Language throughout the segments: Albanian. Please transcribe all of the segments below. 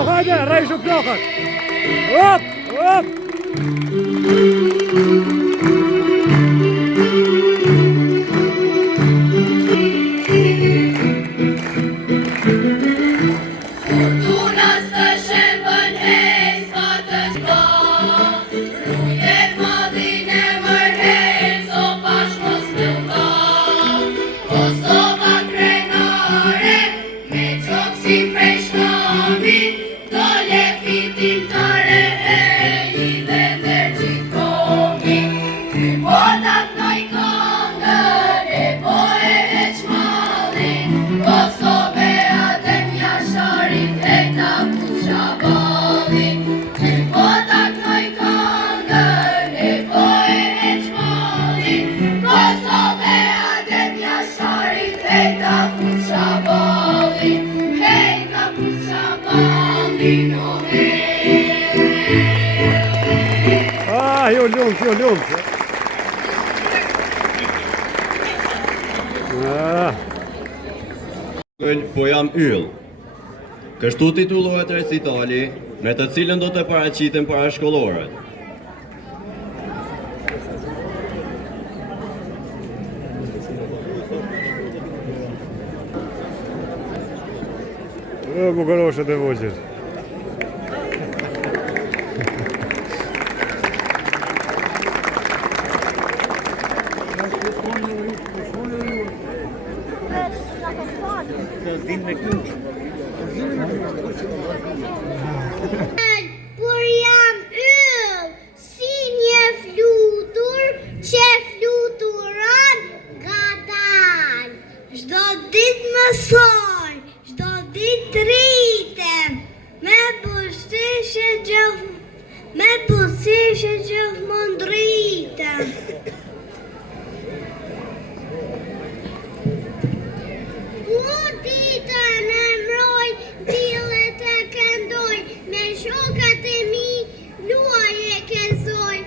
Hajde, rejshu plakët! Hop, hop! Jo ljumt. Po jam yll. Kështu titullohet recitali me të cilën do të paraqiten parashkollorët. Bukuroshe të voqës. Por jam yll, si një flutur që fluturon gadal. Çdo ditë mësoj, çdo ditë rritem, me buzëqeshje gjithmonë rritem. Ditën e mbroj, diellet e këndoj, me shokat e mi luaj e këzoj.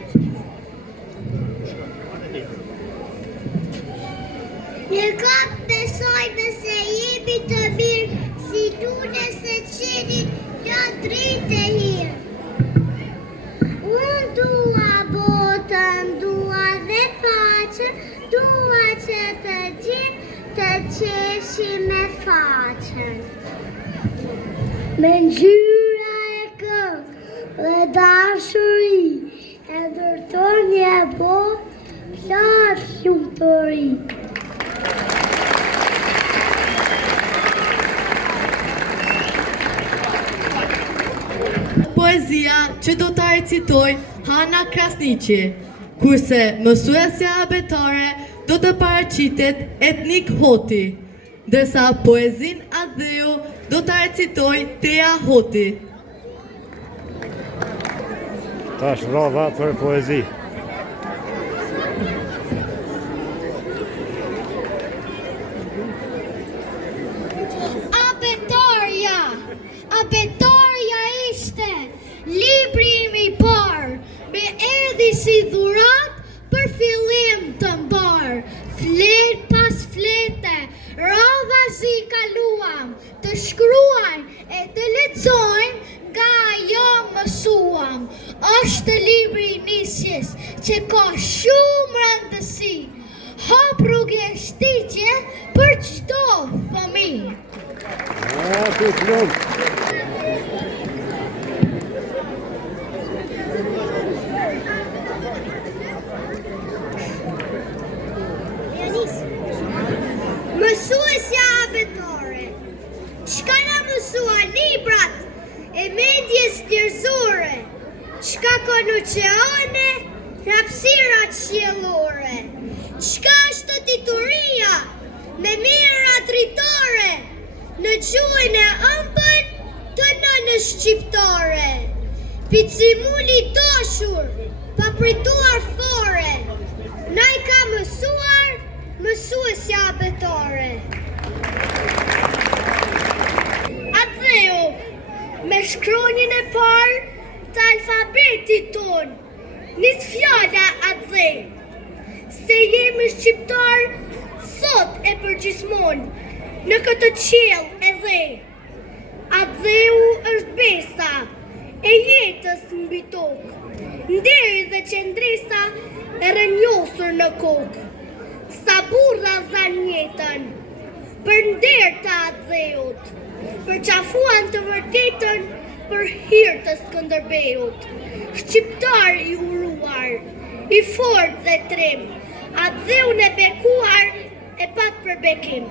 Një kap besoj se jepi të mirë, si tune se qenit ja drejt e hirë. Unë dua botën, dua dhe paqen, dua që të gjithë të qeshi me faqen. Me ngjyra e këngë dhe dashuri, e ndërton një botë plot lumturi. Poezia që do të recitoj Hana Krasniqi, kurse mësuesja abetare do të paraqitet Etnik Hoti, ndërsa poezin Adheu do të recitoj Tea Hoti. Tash rrodha për poezi. Abetoria ishte libri im I parë, me erdhi si dhurat për fillim të mbar. Flet pas flete, rrodha si kaluam, të shkruajnë e të lexojmë nga ajo mësuam. Është libri I nisjes që ka shumë rëndësi, hap rrugë e shtyqje për çdo fëmijë. Mësuesja abetare, çka na mësua librat e mendjes njerëzore, çka kon oqeane, hapësirat qiellore, çka është dituria me mirat rritore, në gjuhën e ëmbël të nënës Picimulli dashur, pa prituar fore, na I ka mësuar, mësuesja abetare. Atheu, me shkronjën e parë të alfabetit ton, nis fjala atheu, se jemi shqiptar, sot e përgjithmon, në këtë qiell e dhe. Atheu është besa e jetës mbi tokë, nderi dhe qendresa e rënjosur në kokë. Sa burra dhan jetën, për nder të Atheut, për qafuan të vërtetën, për hir të Skënderbeut. Shqiptar I uruar, I fort dhe trim, Atheun e bekuar e pat për bekim.